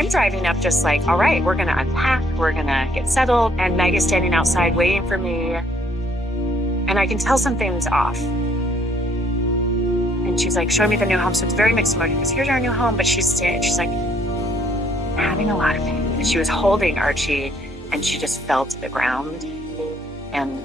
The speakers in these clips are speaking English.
I'm driving up just like, all right, we're going to unpack, we're going to get settled. And Meg is standing outside waiting for me. And I can tell something's off. And she's like, showing me the new home. So it's very mixed emotions. Here's our new home. But she's like having a lot of pain. And she was holding Archie and she just fell to the ground. And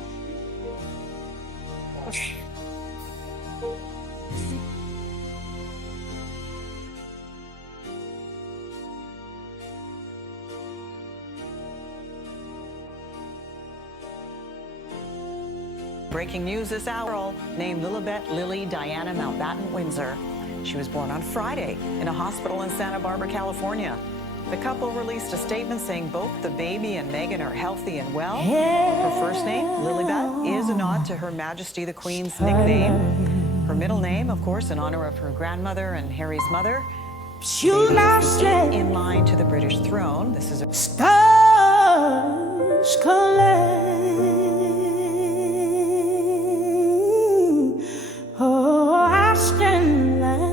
breaking news this hour, named Lilibet Lily Diana Mountbatten Windsor. She was born on Friday in a hospital in Santa Barbara, California. The couple released a statement saying both the baby and Meghan are healthy and well. Her first name, Lilibet, is a nod to Her Majesty the Queen's nickname. Her middle name, of course, in honor of her grandmother and Harry's mother. In line to the British throne. This is a stars collect. Oh, I stand line.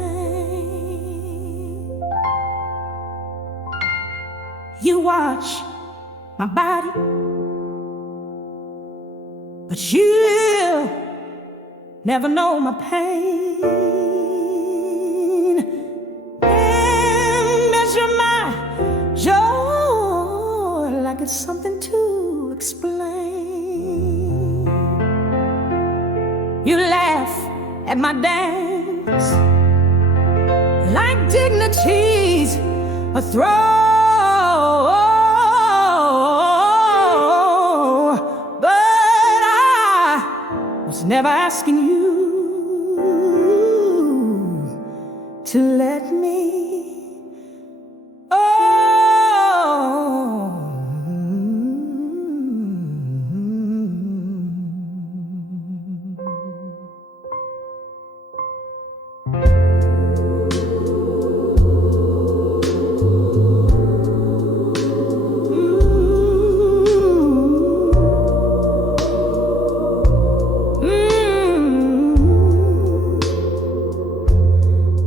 You watch my body, but you never know my pain. And measure my joy like it's something to explain. You laugh at my dance like dignity's a throw, but I was never asking you to let me.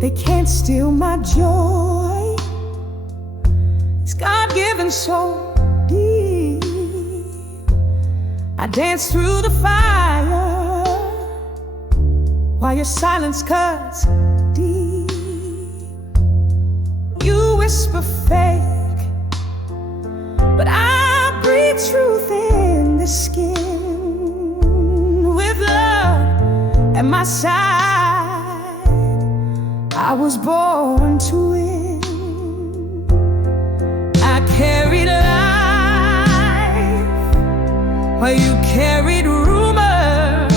They can't steal my joy. It's God-given so deep. I dance through the fire while your silence cuts deep. You whisper fake, but I breathe truth in the skin. With love at my side, I was born to win. I carried life while you carried rumors.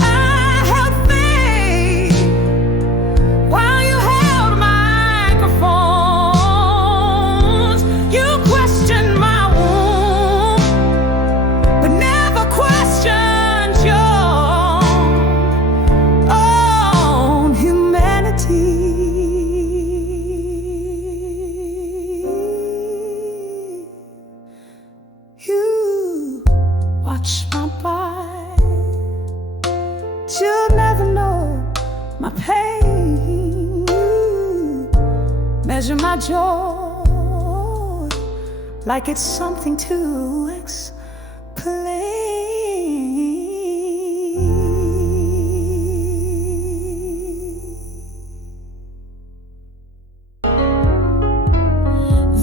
I held faith while you held microphones. You questioned my womb, but never questioned your own humanity. You watch my body, you'll never know my pain. You measure my joy like it's something to explain.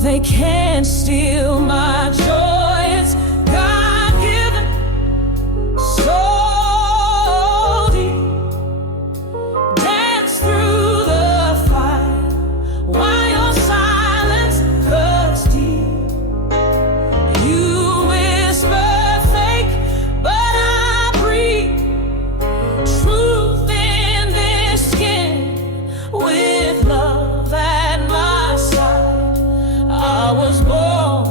They can't steal my joy. It's God-given, so deep. Dance through the fire while your silence cuts deep. You whisper fake, but I breathe truth in this skin. With love at my side, I was born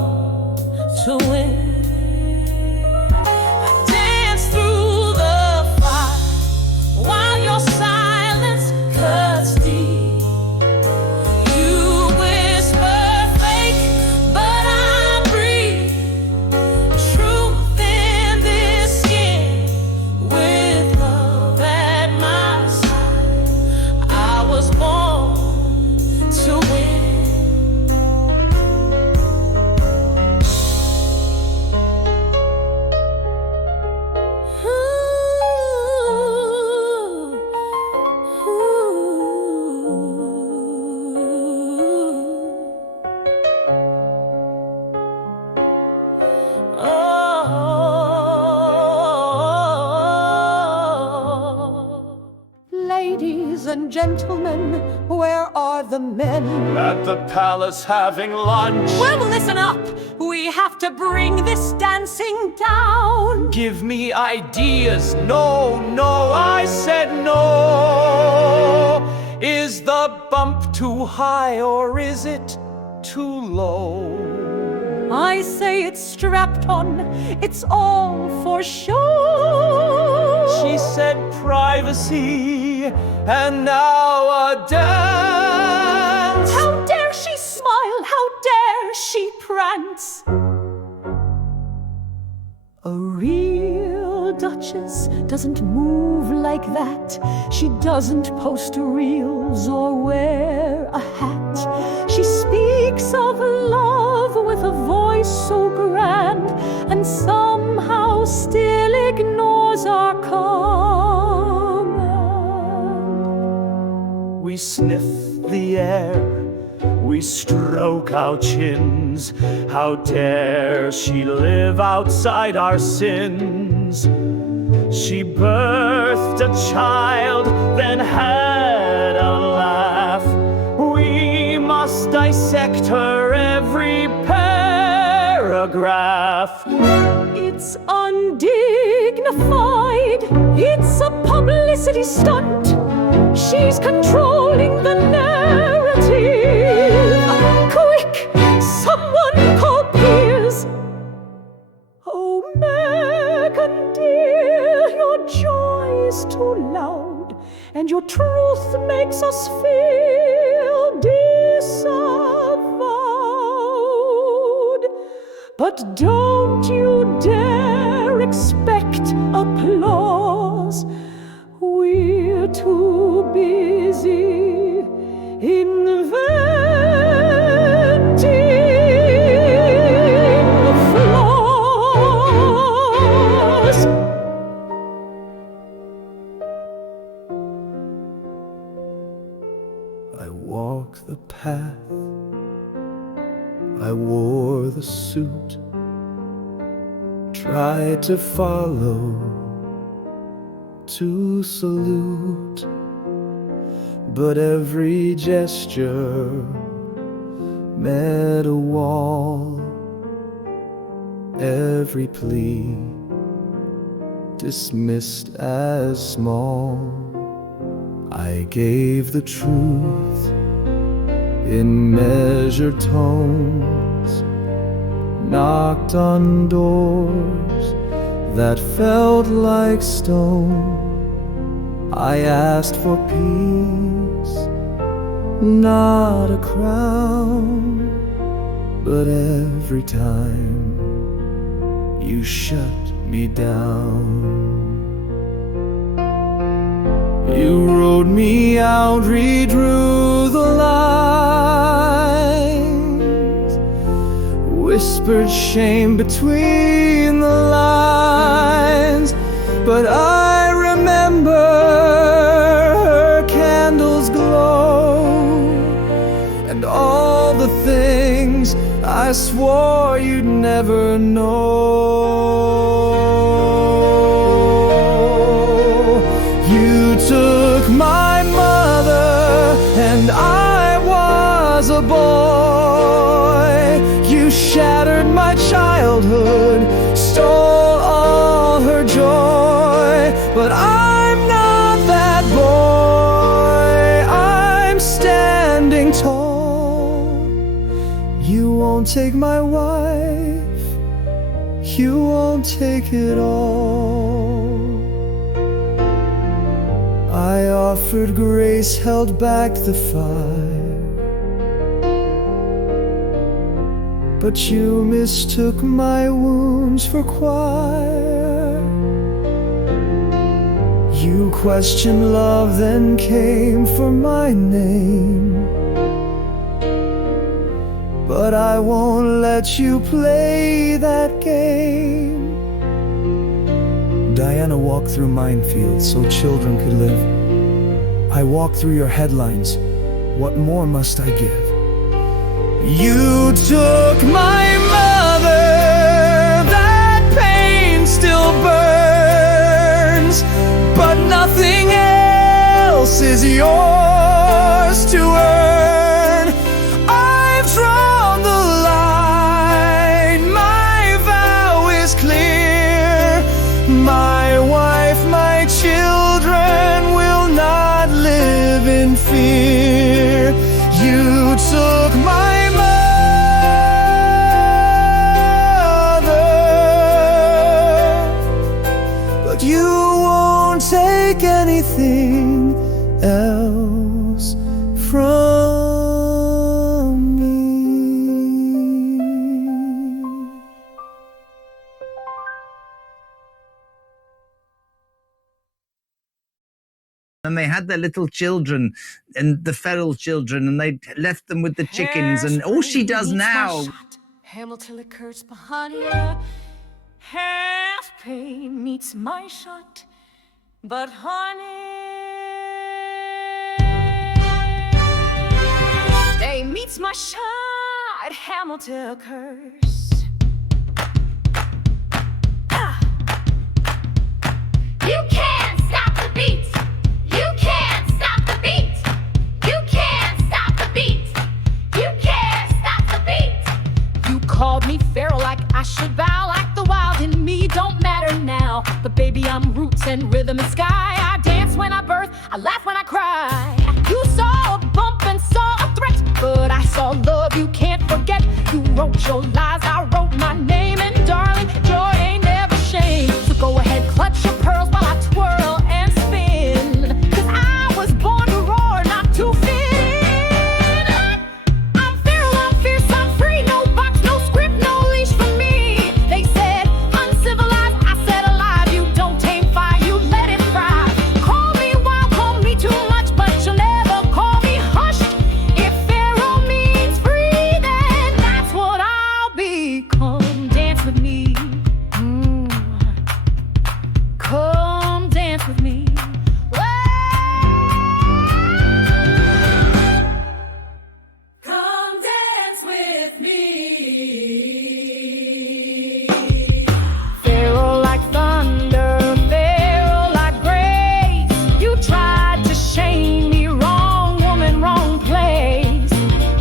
Where are the men? At the palace having lunch. Well, listen up. We have to bring this dancing down. Give me ideas. No, no, I said no. Is the bump too high or is it too low? I say it's strapped on. It's all for show. She said privacy, and now a dance. How dare she smile? How dare she prance? A real duchess doesn't move like that. She doesn't post reels or wear a hat. She speaks of love with a voice so grand, and somehow still ignores our command. We sniff the air, we stroke our chins. How dare she live outside our sins? She birthed a child, then had a laugh. We must dissect her every paragraph. It's undignified. It's a publicity stunt. She's controlling the narrative. Quick, someone call Piers. Oh, Meghan dear, your joy is too loud, and your truth makes us feel disavowed. But don't you dare expect applause. We're too busy inventing flaws. I walk the path, I wore the suit, tried to follow, to salute, but every gesture met a wall, every plea dismissed as small. I gave the truth in measured tones, knocked on doors that felt like stone. I asked for peace, not a crown, but every time you shut me down. You wrote me out, redrew the lines, whispered shame between the lines, but I remember her candles glow, and all the things I swore you'd never know. You took my mother and I was a boy. You shattered my childhood, stole all her joy, but I'm not that boy. I'm standing tall. You won't take my wife, you won't take it all. I offered grace, held back the fire, but you mistook my wounds for choir. You questioned love, then came for my name, but I won't let you play that game. Diana walked through minefields so children could live. I walked through your headlines. What more must I give? You took my mother, that pain still burns, but nothing else is yours. And they had their little children and the feral children, and they left them with the chickens. And all she does now. Hamilton liquors behind her. Half pain meets my shot, but honey, they meets my shot. Hamilton curse. You can't stop the beat. You can't stop the beat. You can't stop the beat. You can't stop the beat. You called me feral like I should bow, like the wild in me don't matter now. But baby, I'm roots and rhythm and sky. I dance when I birth, I laugh when I cry. You saw a bump and saw a threat, but I saw love you can't forget. You wrote your lies, I wrote my name, and darling, joy ain't never shame. So go ahead, clutch your pearls while I twirl and spin, 'cause I was born to roar, not to fit in. I'm feral, I'm fierce, I'm free, no box, no script, no leash for me. They said uncivilized, I said alive. You don't tame fire, you let it fry. Call me wild, call me too much, but you'll never call me hushed. If feral means free, then that's what I'll be. Come dance with me. Come dance with me. Come dance with me. Feral like thunder, feral like grace. You tried to shame me, wrong woman, wrong place.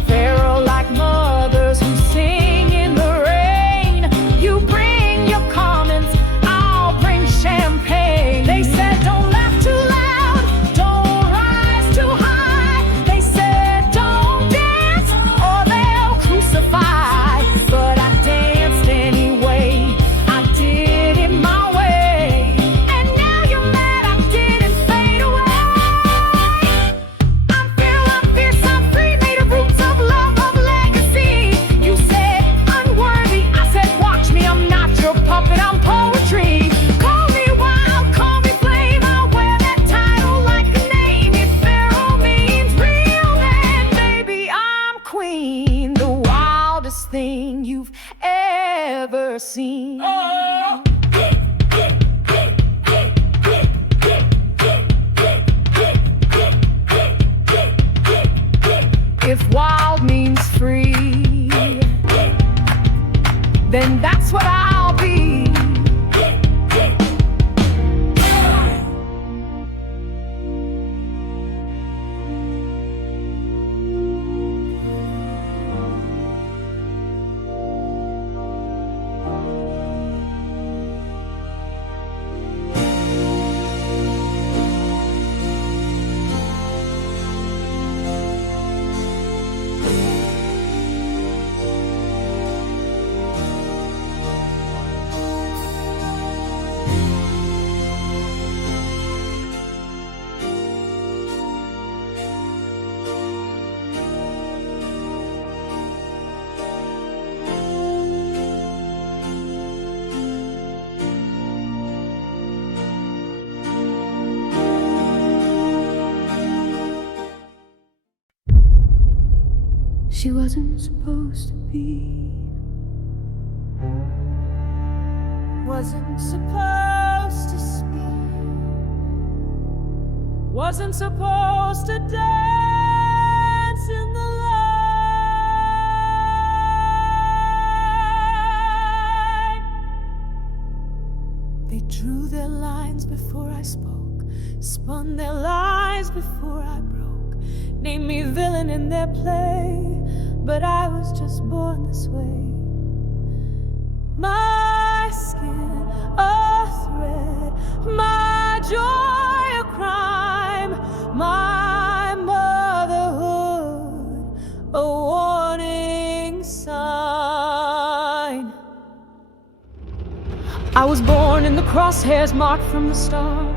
Feral like mothers who sing in the rain. You bring your comments, I'll bring champagne. They said don't laugh too loud, don't rise too high. They said don't dance or they'll crucify. But I danced anyway, I did it my way. And now you're mad I didn't fade away. I'm feral, I'm fierce, I'm free, made of roots of love, of legacy. You said unworthy, I said watch me, I'm not your puppet, I'm poetry. Call me wild, call me flame, I'll wear that title like a name. If feral means real, then baby I'm queen, the wildest thing you've ever seen. If wild means free, then that's what I'll be. She wasn't supposed to be. Wasn't supposed to speak. Wasn't supposed to dance in the light. They drew their lines before I spoke, spun their lies before I broke, named me villain in their play, but I was just born this way. My skin a thread, my joy a crime, my motherhood a warning sign. I was born in the crosshairs marked from the start,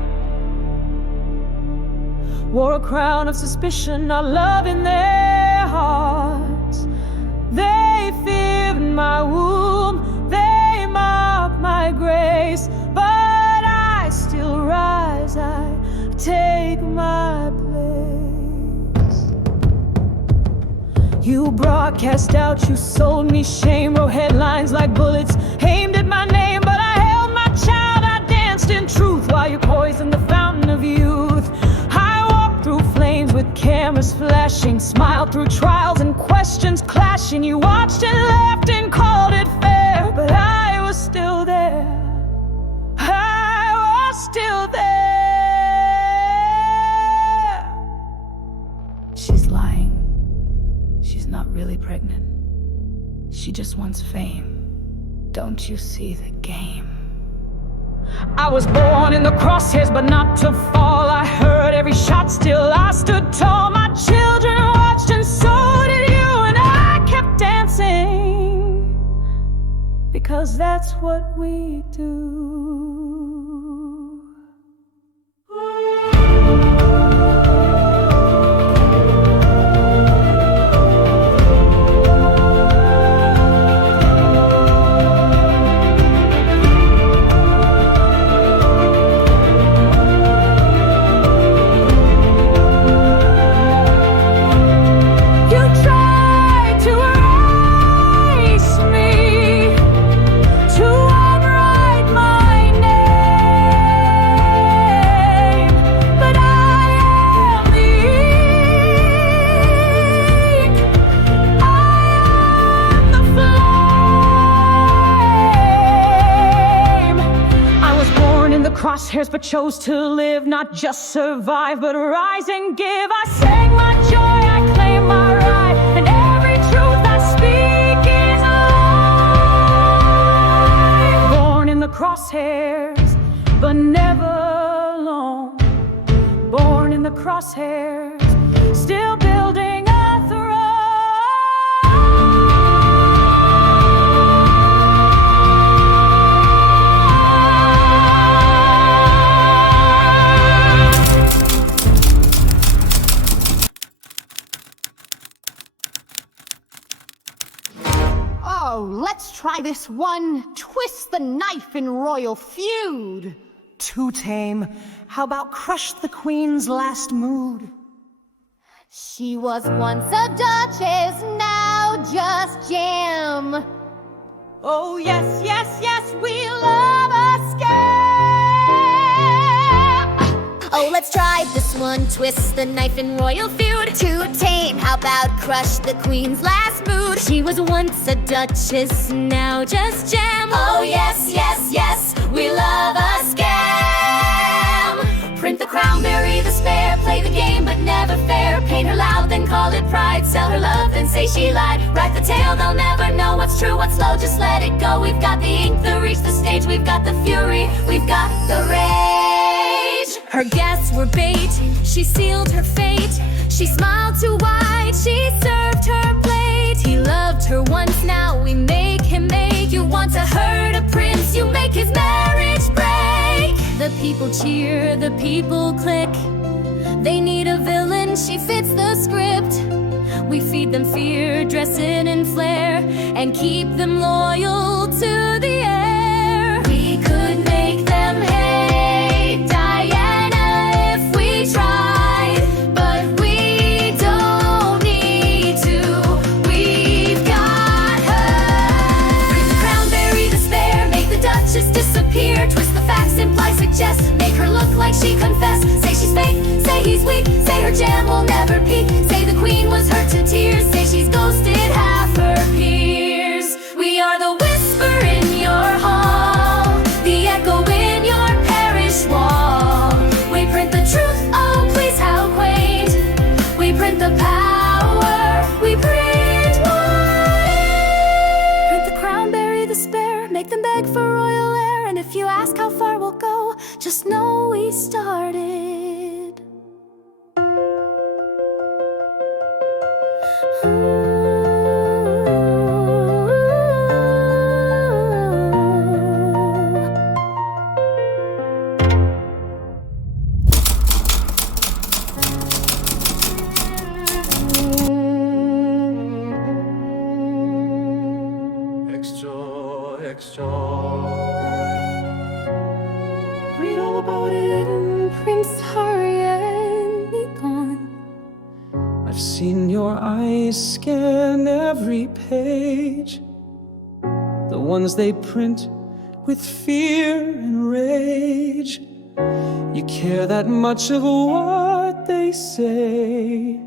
wore a crown of suspicion, not love in their hearts. They feared my womb, they mocked my grace, but I still rise, I take my place. You broadcast out, you sold me shame, wrote headlines like bullets aimed at my name, but I held my child, I danced in truth while you poisoned the fountain of youth. I walked through flames with cameras flashing, smiled through trials and questions clashing. You watched and laughed and called it fair, but I was still there. I was still there. She's lying. She's not really pregnant. She just wants fame. Don't you see the game? I was born in the crosshairs, but not to fall. I heard every shot, still I stood tall. My children watched and so did you, and I kept dancing, because that's what we do. Crosshairs, but chose to live, not just survive, but rise and give. I sang my joy, I claim my right, and every truth I speak is alive. Born in the crosshairs, but never alone. Born in the crosshairs, still building a throne. Oh, let's try this one. Twist the knife in royal feud. Too tame. How about crush the queen's last mood? She was once a duchess, now just jam. Oh yes, yes, yes, we love a scam. Oh, let's try this one. Twist the knife in royal feud. Too tame. How about crush the queen's last mood? She was once a duchess, now just jam. Oh yes, yes, yes, we love a scam. Print the crown, bury the spare. Play the game, but never fair. Paint her loud, then call it pride. Sell her love, then say she lied. Write the tale, they'll never know what's true, what's low. Just let it go. We've got the ink, the reach, the stage. We've got the fury, we've got the rage. Her guests were bait, she sealed her fate. She smiled too wide, she served her plate. He loved her once, now we make him make. You want to hurt a prince, you make his marriage break. The people cheer, the people click. They need a villain, she fits the script. We feed them fear, dress it in flair, and keep them loyal to the air. We could make them hate Diana if we tried, but we don't need to. We've got her. Bring the crown, bury the spare, make the duchess disappear. Twist the facts, imply, suggest, make her look like she confessed. Say she's fake, say he's weak, say her jam will never peak. Say the queen was hurt to tears, say she's ghosted half her peers. We are the whisper in your hall, the echo in your parish wall. We print the truth, oh please how quaint. We print the power, we print what? Print the crown, bury the spare, make them beg for royal air. And if you ask how far we'll go, just know we started. Read all about it in Prince Harry seen your eyes scan every page, the ones they print with fear and rage. You care that much of what they say,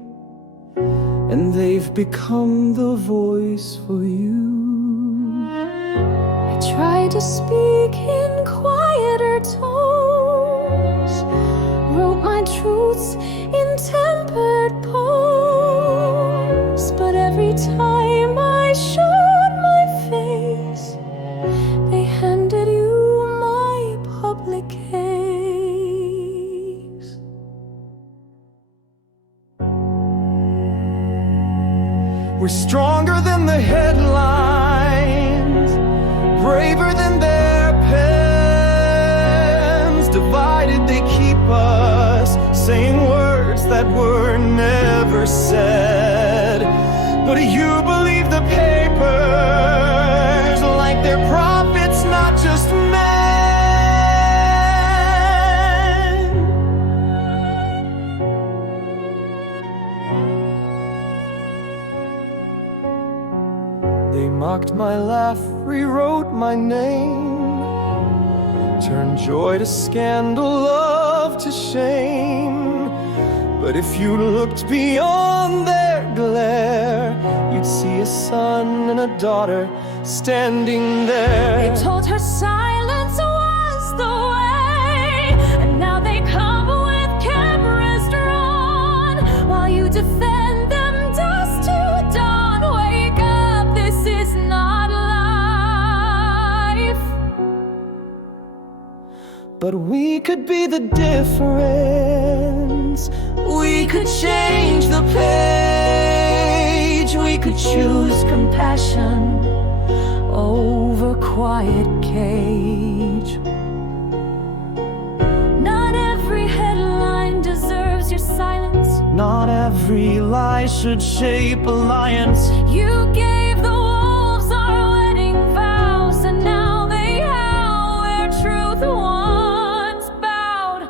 and they've become the voice for you. I try to speak in quieter tones, wrote my truths in tempered poems, but every time I showed my face, they handed you my public case. We're stronger than the headlines, braver than their pens. Divided they keep us, saying words that were never said. But you believe the papers like they're prophets, not just men. They mocked my laugh, rewrote my name, turned joy to scandal, love to shame. But if you looked beyond their glare, you'd see a son and a daughter standing there. They told her silence was the way, and now they come with cameras drawn, while you defend them dusk to dawn. Wake up, this is not life. But we could be the difference. We could change the page. We could choose compassion over quiet cage. Not every headline deserves your silence. Not every lie should shape alliance. You gave the wolves our wedding vows, and now they howl where truth once bowed.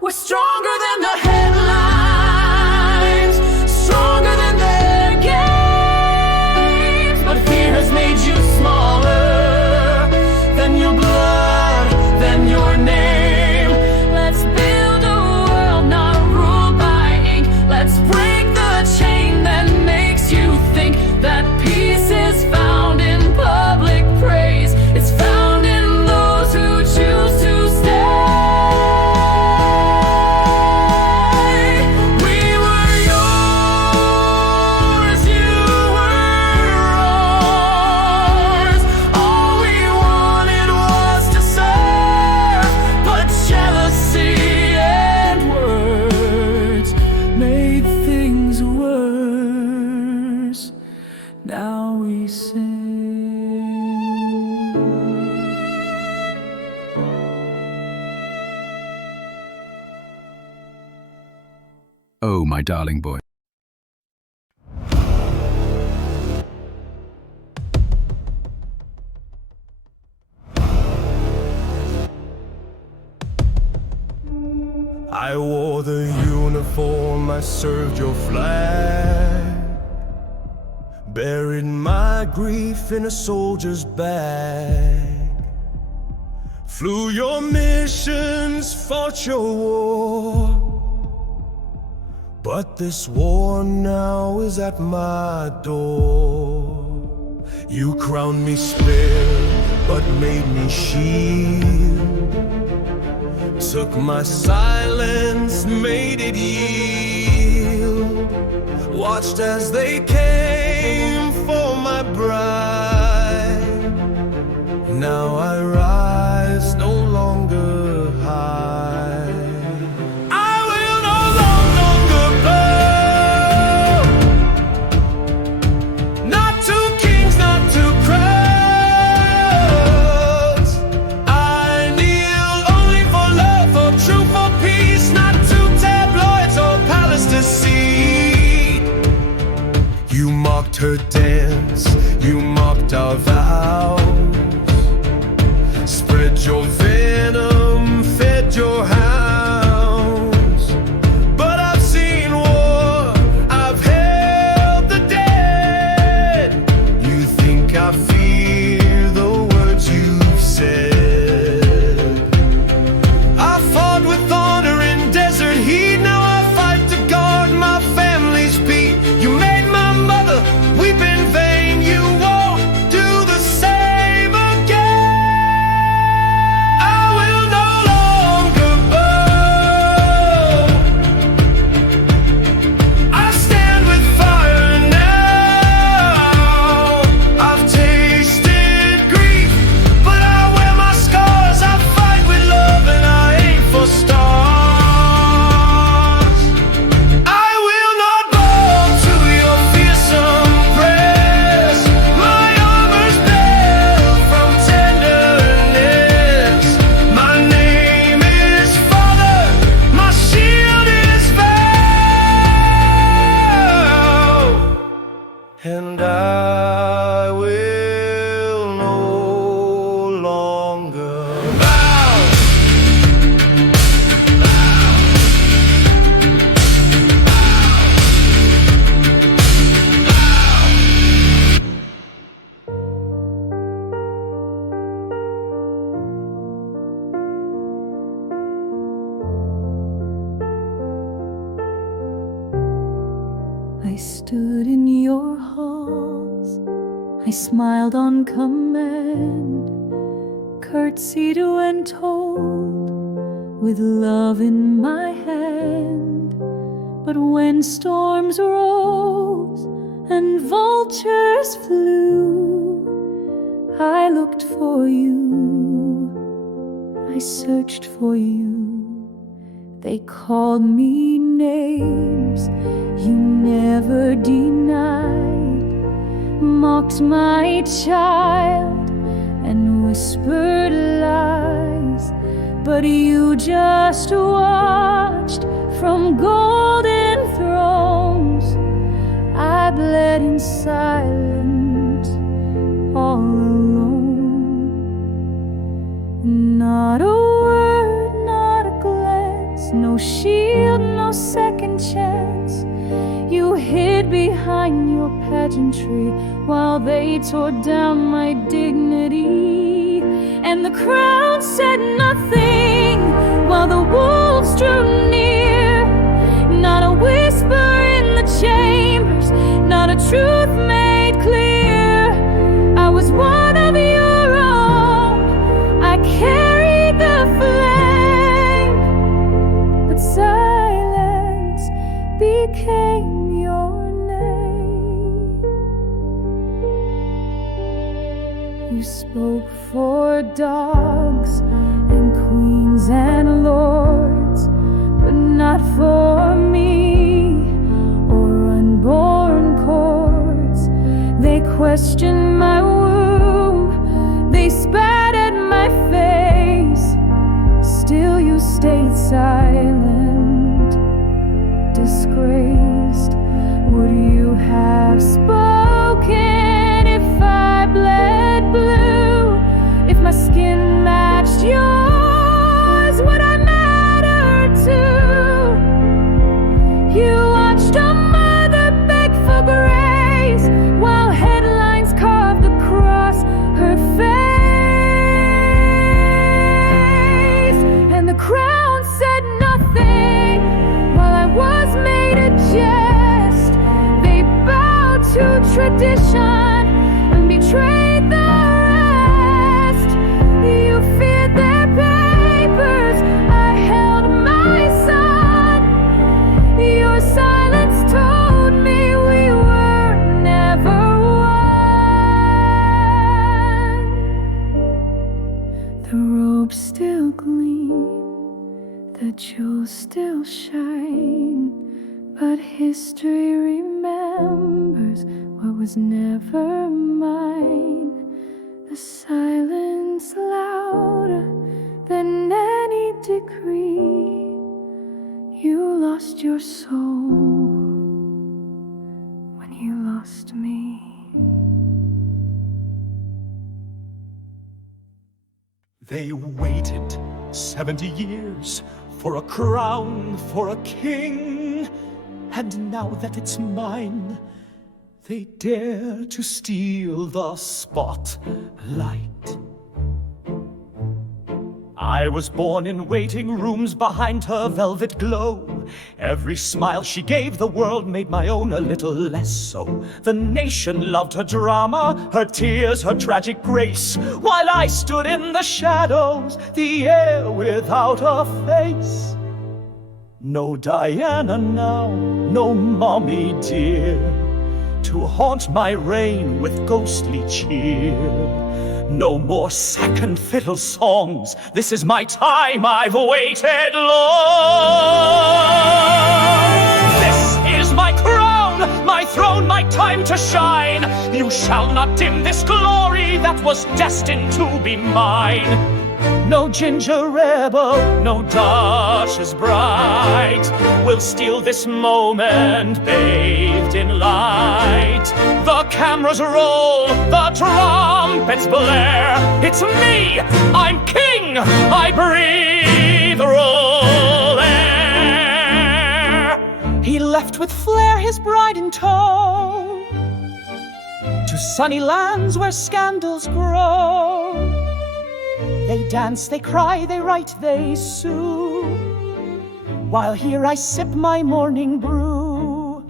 We're stronger than the headlines, stronger than their games. But fear has made you smaller than your blood, than your name. Let's build a world not ruled by ink. Let's break the chain that makes you think that peace is found in public praise. It's found in those who choose to stay. We were yours, you were ours. All we wanted was to serve, but jealousy and words made things worse. Now we sing. Oh, my darling boy. I wore the uniform, I served your flag, buried my grief in a soldier's bag, flew your missions, fought your war. But this war now is at my door. You crowned me spear, but made me shield. Took my silence, made it yield. Watched as they came for my bride. Now I rise, no longer hide. I will no longer bow. Not to kings, not to crowns. I kneel only for love, for truth, for peace. Not to tabloids or palace deceit. You mocked her dance, you mocked our vows. Spread your venom, fed your hounds. But I've seen war, I've had stood in your halls, I smiled on command, curtsied when told, with love in my hand. But when storms rose and vultures flew, I looked for you, I searched for you. They called me names you never denied, mocked my child and whispered lies. But you just watched from golden thrones. I bled in silence, all alone. Not a word, not a glance, no shield, no second chance. You hid behind your pageantry while they tore down my dignity. And the crowd said nothing while the wolves drew near. Not a whisper in the chambers, not a truth made clear. I was one of your own, I carried the flame, but silence became your name. You spoke for dogs and queens and lords, but not for me or unborn chords. They questioned my womb, they spat at my face. Still you stayed silent, disgraced. Would you have spoken if I bled blue? If my skin matched yours, would I matter too? You watched a mother beg for grace while headlines carved across her face. And the crown said nothing while I was made a jest. They bowed to tradition and betrayed the rest. You feared their papers, I held my son. Your silence told me we were never one. The robes still gleam, the jewels still shine, but history remembers what was never mine. The silence louder than any decree. You lost your soul when you lost me. They waited 70 years for a crown, for a king, and now that it's mine, they dare to steal the spotlight. I was born in waiting rooms behind her velvet glow. Every smile she gave the world made my own a little less so. The nation loved her drama, her tears, her tragic grace, while I stood in the shadows, the air without a face. No Diana now, no mommy dear, to haunt my reign with ghostly cheer. No more second fiddle songs. This is my time, I've waited long. This is my crown, my throne, my time to shine. You shall not dim this glory that was destined to be mine. No ginger rebel, no Duchess bright will steal this moment bathed in light. The cameras roll, the trumpets blare. It's me, I'm king, I breathe royal air. He left with flair, his bride in tow, to sunny lands where scandals grow. They dance, they cry, they write, they sue, while here I sip my morning brew.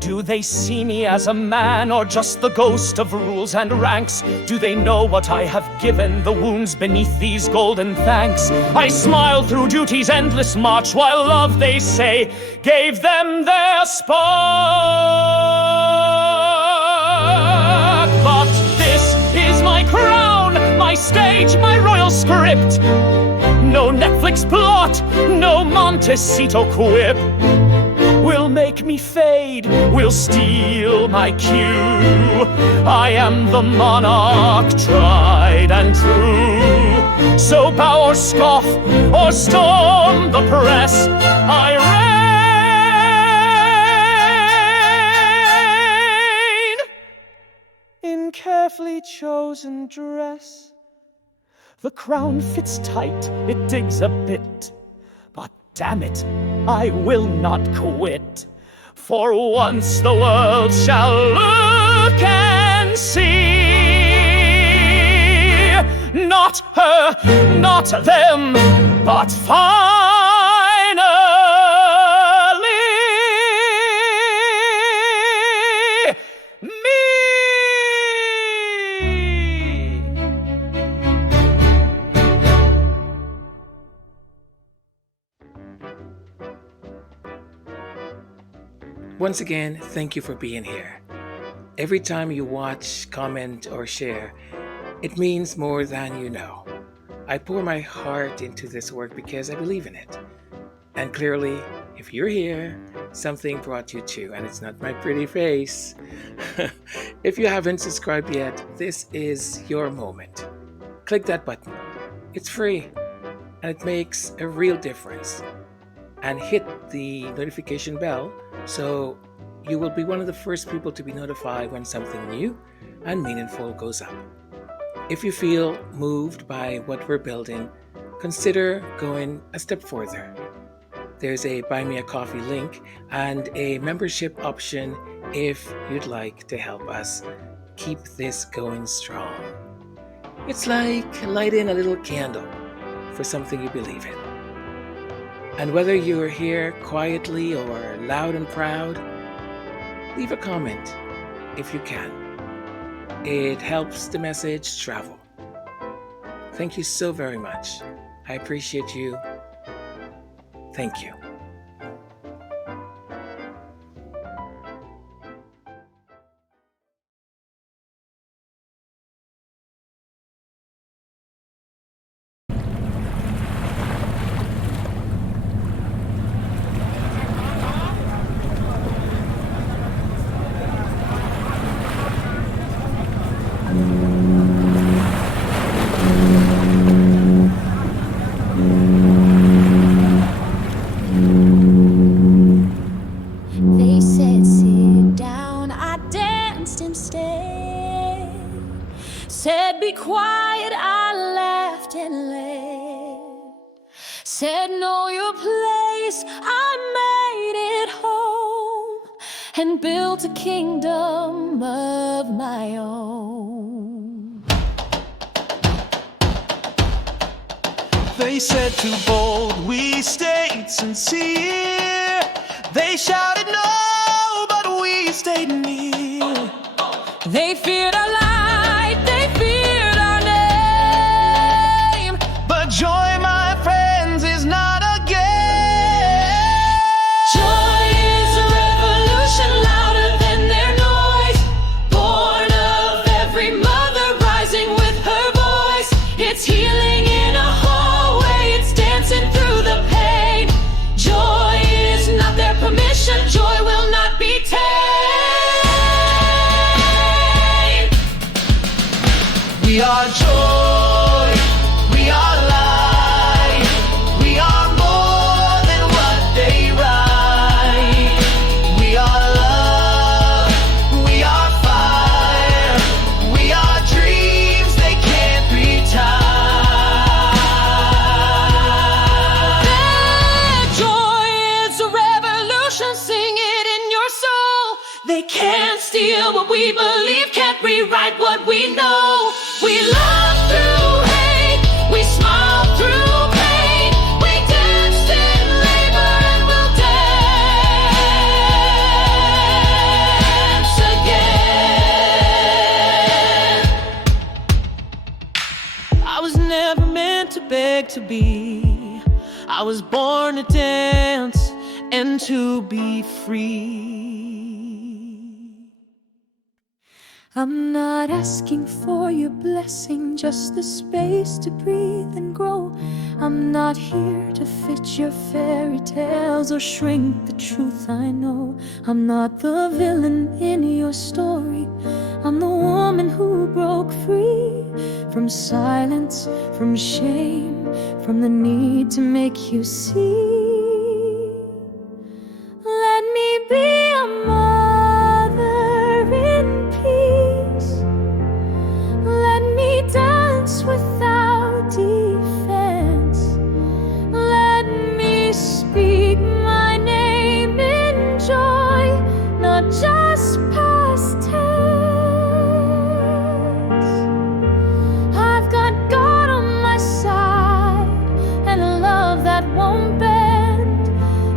Do they see me as a man or just the ghost of rules and ranks? Do they know what I have given, the wounds beneath these golden thanks? I smile through duty's endless march while love, they say, gave them their spark. But this is my crown, my stage, my royal script. No Netflix plot, no Montecito quip will make me fade, will steal my cue. I am the monarch, tried and true. So bow or scoff or storm the press, I reign in carefully chosen dress. The crown fits tight, it digs a bit, but damn it, I will not quit. For once the world shall look and see, not her, not them, but finally me. Once again, thank you for being here. Every time you watch, comment, or share, it means more than you know. I pour my heart into this work because I believe in it. And clearly, if you're here, something brought you too, and it's not my pretty face. If you haven't subscribed yet, this is your moment. Click that button. It's free, and it makes a real difference. And hit the notification bell so you will be one of the first people to be notified when something new and meaningful goes up. If you feel moved by what we're building, consider going a step further. There's a Buy Me a Coffee link and a membership option if you'd like to help us keep this going strong. It's like lighting a little candle for something you believe in. And whether you're here quietly or loud and proud, leave a comment if you can. It helps the message travel. Thank you so very much. I appreciate you. Thank you. They said sit down, I danced instead. Said be quiet, I laughed and led. Said know your place, I made it home and built a kingdom of my own. They said too bold, we stayed sincere. They shouted no, but we stayed near. They feared our light, they feared our name. But joy, my friends, is not a game. Joy is a revolution louder than their noise. Born of every mother rising with her voice. It's healing in a hallway, it's dancing through the pain. Joy is not their permission, joy will not be tamed. We are joy, we are light, we are more than what they write. We are love, we are fire, we are dreams they can't retire. Their joy is a revolution, sing it in your soul. They can't steal what we believe, can't rewrite what we know. We love through hate, we smile through pain. We danced in labor and we'll begged to be. I was born to dance and to be free. I'm not asking for your blessing, just the space to breathe and grow. I'm not here to fit your fairy tales or shrink the truth I know. I'm not the villain in your story. I'm the woman who broke free from silence, from shame, from the need to make you see. Let me be a mother in peace. Let me dance without defense. Let me speak my name in joy, not just past tense. I've got God on my side and a love that won't bend,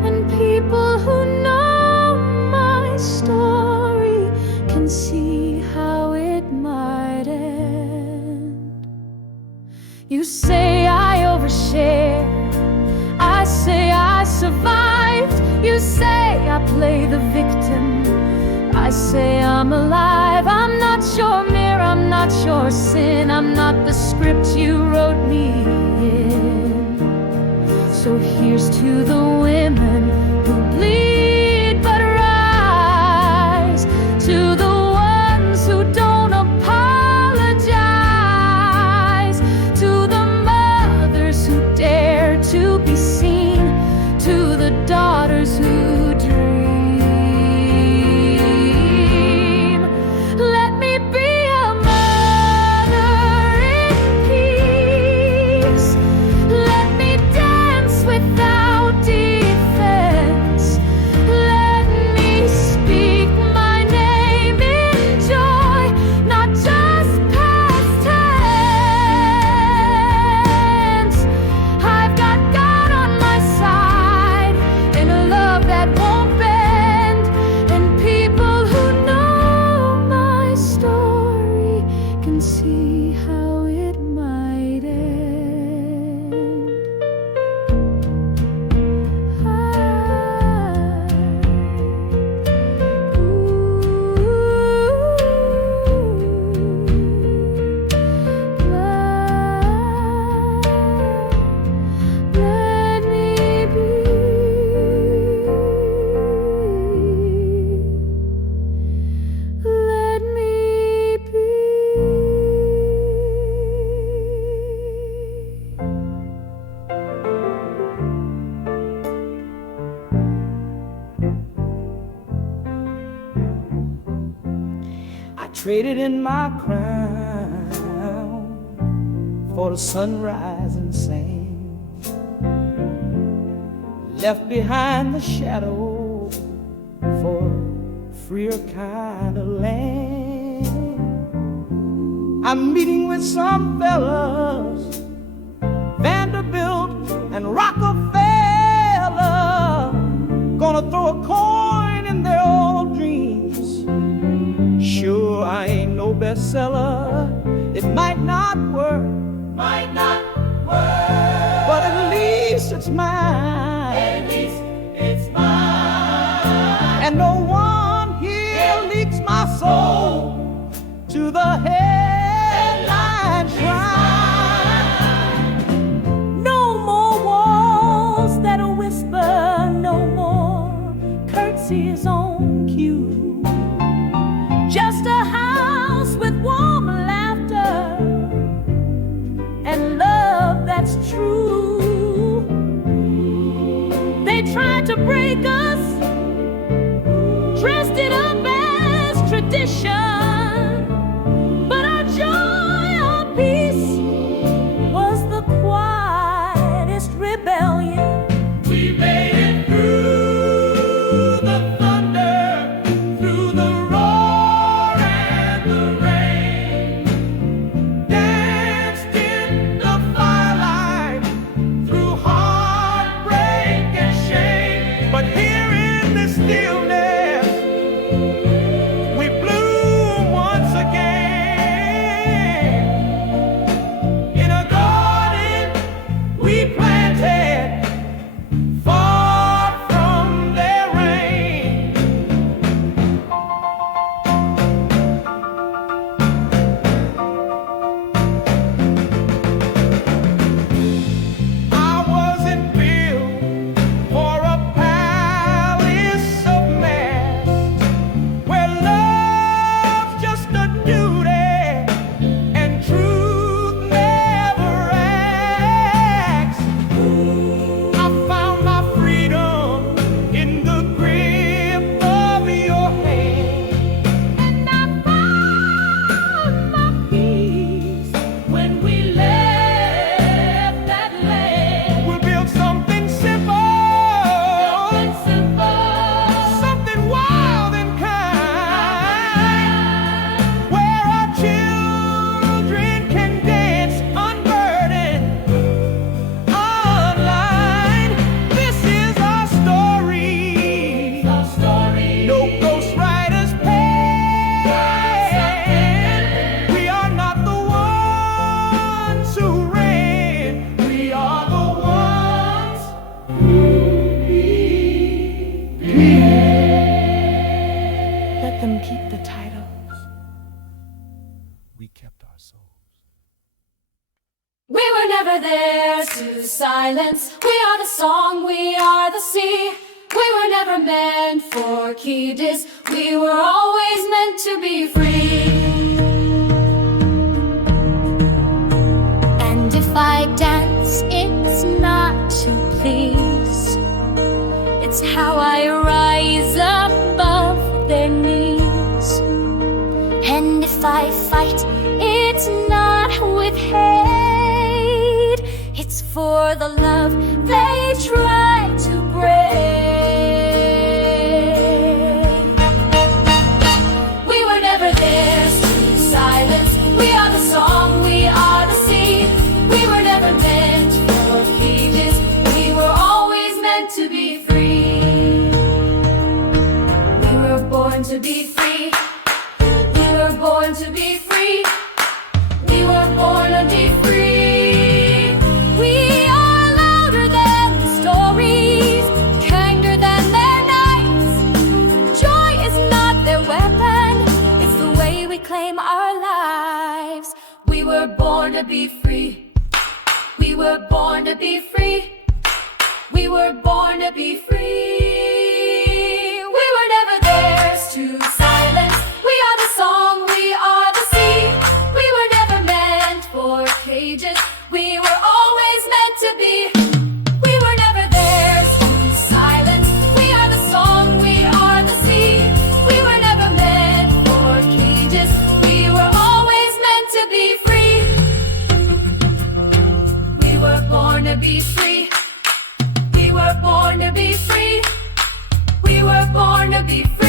and people who know my story can see how it might end. You say I overshare, I say I survived. You say I play the victim, I say I'm alive. I'm not your mirror, I'm not your sin, I'm not the script you wrote me in. So here's to the women who bleed but rise, to the ones who don't apologize, to the mothers who dare to be seen, to the daughters who dream. Let me be a mother in peace. Let me dance without defense. Let me speak my name in joy, not just past tense. I've got God on my side and a love that won't bend, and people who know my story can see how it might end. Let me be. Let me be. I traded in my crown for the sunrise and sand, left behind the shadow for freer kind of land. I'm meeting with some fellas, Vanderbilt and Rockefeller, gonna throw a coin in their old dreams. Sure, I ain't no bestseller, it might not work, but at least it's mine. And no one here leaks my soul to the headline shrine. No more walls that'll whisper, no more curtsies on cue. Just a house with warm laughter and love that's true. They tried to break us, dressed it up as tradition, but our joy, our peace was the quietest rebellion. We made it through the thunder, through the roar and the rain, danced in the firelight, through heartbreak and shame. But here in the stillness, we blew titles. We kept our souls. We were never there to silence. We are the song, we are the sea. We were never meant for kiddies. We were always meant to be free. And if I dance, it's not to please. It's how I rise above their knees. And if I fight, it's not with hate. It's for the love they try to break. We were never theirs to silence. We are the song, we are the sea. We were never meant for cages. We were always meant to be free. We were born to be free. We were born to be free. We were born to be free. We are louder than the stories, kinder than their nights. Joy is not their weapon, it's the way we claim our lives. We were born to be free. We were born to be free. We were born to be free. We were never theirs to silence. We are the song, we are the sea. We were never meant for cages. We were always meant to be. We were never theirs to silence. We are the song, we are the sea. We were never meant for cages. We were always meant to be free. We were born to be free. We were born to be free. We were born to be free.